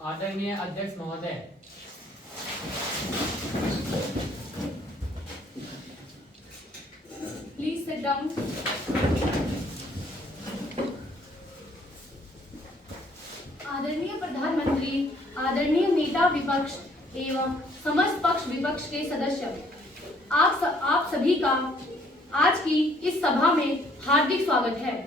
आदरणीय अध्यक्ष महोदय, प्लीज सिट डाउन। आदरणीय प्रधानमंत्री, आदरणीय नेता विपक्ष एवं समस्त पक्ष विपक्ष के सदस्य, आप सभी का आज की इस सभा में हार्दिक स्वागत है।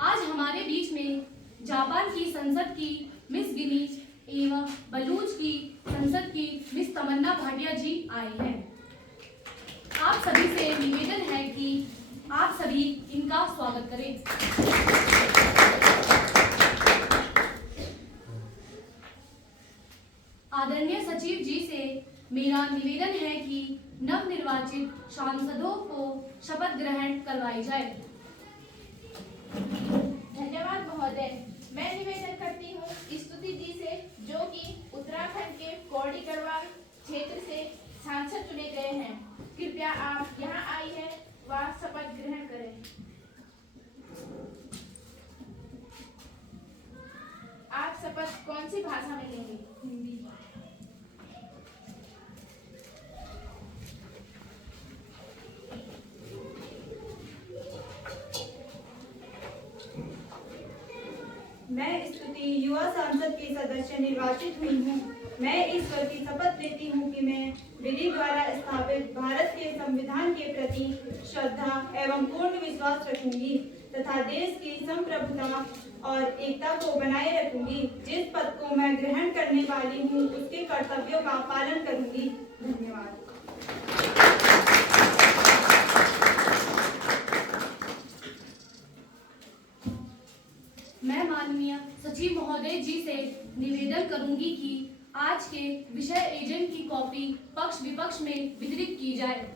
आज हमारे बीच में जापान की संसद की मिस गिनीज एवं बलूच की संसद की मिस तमन्ना भाटिया जी आई हैं। आप सभी से निवेदन है कि आप सभी इनका स्वागत करें। आदरणीय सचिव जी से मेरा निवेदन है कि नवनिर्वाचित सांसदों को शपथ ग्रहण करवाई जाए। धन्यवाद महोदय। मैं निवेदन करती हूँ स्तुति जी से, जो कि उत्तराखंड के कौड़ी गढ़वाल क्षेत्र से सांसद चुने गए हैं। कृपया आप यहाँ आई है व शपथ ग्रहण करें। आप शपथ कौन सी भाषा में लेंगे? हिंदी। मैं स्तुति युवा सांसद की सदस्य निर्वाचित हुई हूँ। मैं ईश्वर की शपथ लेती हूँ कि मैं विधि द्वारा स्थापित भारत के संविधान के प्रति श्रद्धा एवं पूर्ण विश्वास रखूंगी तथा देश की संप्रभुता और एकता को बनाए रखूंगी। जिस पद को मैं ग्रहण करने वाली हूँ उसके कर्तव्यों का पालन करूंगी। धन्यवाद। मैं माननीय सचिव महोदय जी से निवेदन करूंगी कि आज के विषय एजेंट की कॉपी पक्ष विपक्ष में वितरित की जाए।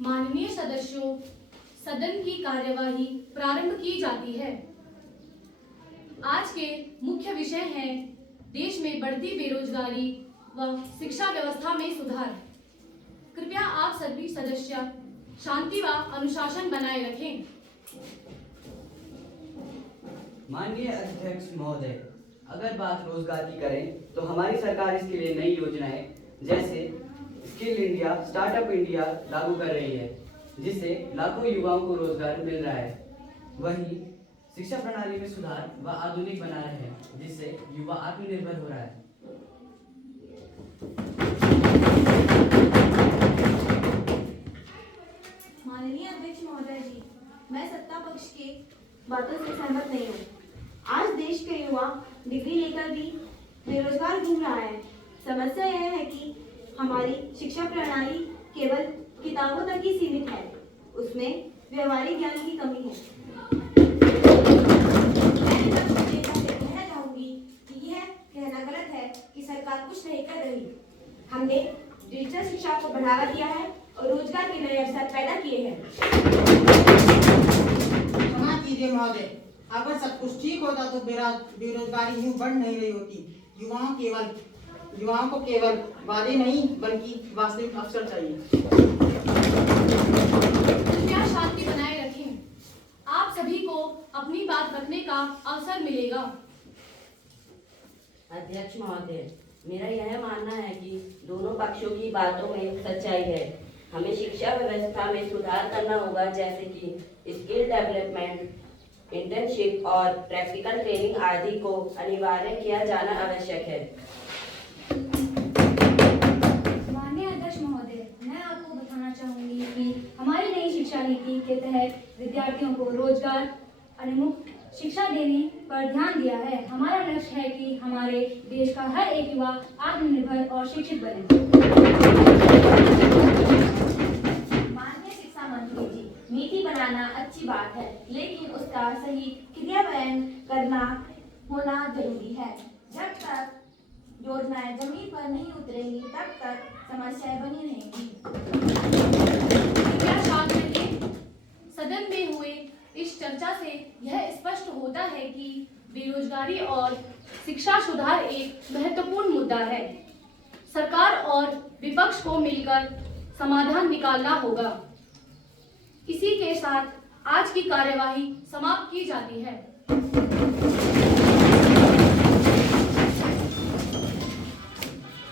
माननीय सदस्यों, सदन की कार्यवाही प्रारंभ की जाती है। आज के मुख्य विषय हैं देश में बढ़ती बेरोजगारी व शिक्षा व्यवस्था में सुधार। कृपया आप सभी सदस्य शांति व अनुशासन बनाए रखें। माननीय अध्यक्ष महोदय, अगर बात रोजगार की करें तो हमारी सरकार इसके लिए नई योजनाएं जैसे स्किल इंडिया, स्टार्टअप इंडिया लागू कर रही है, जिससे लाखों युवाओं को रोजगार मिल रहा है। वहीं शिक्षा प्रणाली में सुधार व आधुनिक बना रहे हैं, जिससे युवा आत्मनिर्भर हो रहा है। माननीय अध्यक्ष महोदय जी, मैं सत्ता पक्ष की बातों से सहमत नहीं हूँ। आज देश के युवा डिग्री लेकर भी बेरोजगार घूम रहा है। समस्या यह है कि हमारी शिक्षा प्रणाली केवल किताबों तक ही सीमित है, उसमें व्यवहारिक ज्ञान की कमी है। मैं विपक्ष के नेता से कहना चाहूंगी कि यह कहना गलत है कि सरकार कुछ नहीं कर रही। हमने डिजिटल शिक्षा को बढ़ावा दिया है और रोजगार के नए अवसर पैदा किए हैं। क्षमा कीजिए महोदय, अगर सब कुछ ठीक होता तो बेरोजगारी यूं बढ़ नहीं रही होती। युवाओं को केवल वादे नहीं बल्कि वास्तविक अवसर चाहिए। कृपया शांति बनाए रखें। आप सभी को अपनी बात रखने का अवसर मिलेगा। अध्यक्ष महोदय, मेरा यह मानना है कि दोनों पक्षों की बातों में सच्चाई है। हमें शिक्षा व्यवस्था में सुधार करना होगा, जैसे कि स्किल डेवलपमेंट, इंटर्नशिप और प्रैक्टिकल ट्रेनिंग आदि को अनिवार्य किया जाना आवश्यक है। माननीय अध्यक्ष महोदय, मैं आपको बताना चाहूंगी कि हमारी नई शिक्षा नीति के तहत विद्यार्थियों को रोजगार उन्मुख शिक्षा देने पर ध्यान दिया है। हमारा लक्ष्य है कि हमारे देश का हर एक युवा आत्मनिर्भर और शिक्षित बने। माननीय शिक्षा मंत्री जी, नीति बनाना अच्छी बात है, लेकिन उसका सही क्रियान्वयन करना होना जरूरी है। जब तक योजनाएं जमीन पर नहीं उतरेंगी तब तक समस्याएं बनी रहेंगी। कृपया शांत रहिए। सदन में हुए इस चर्चा से यह स्पष्ट होता है कि बेरोजगारी और शिक्षा सुधार एक महत्वपूर्ण मुद्दा है। सरकार और विपक्ष को मिलकर समाधान निकालना होगा। इसी के साथ आज की कार्यवाही समाप्त की जाती है।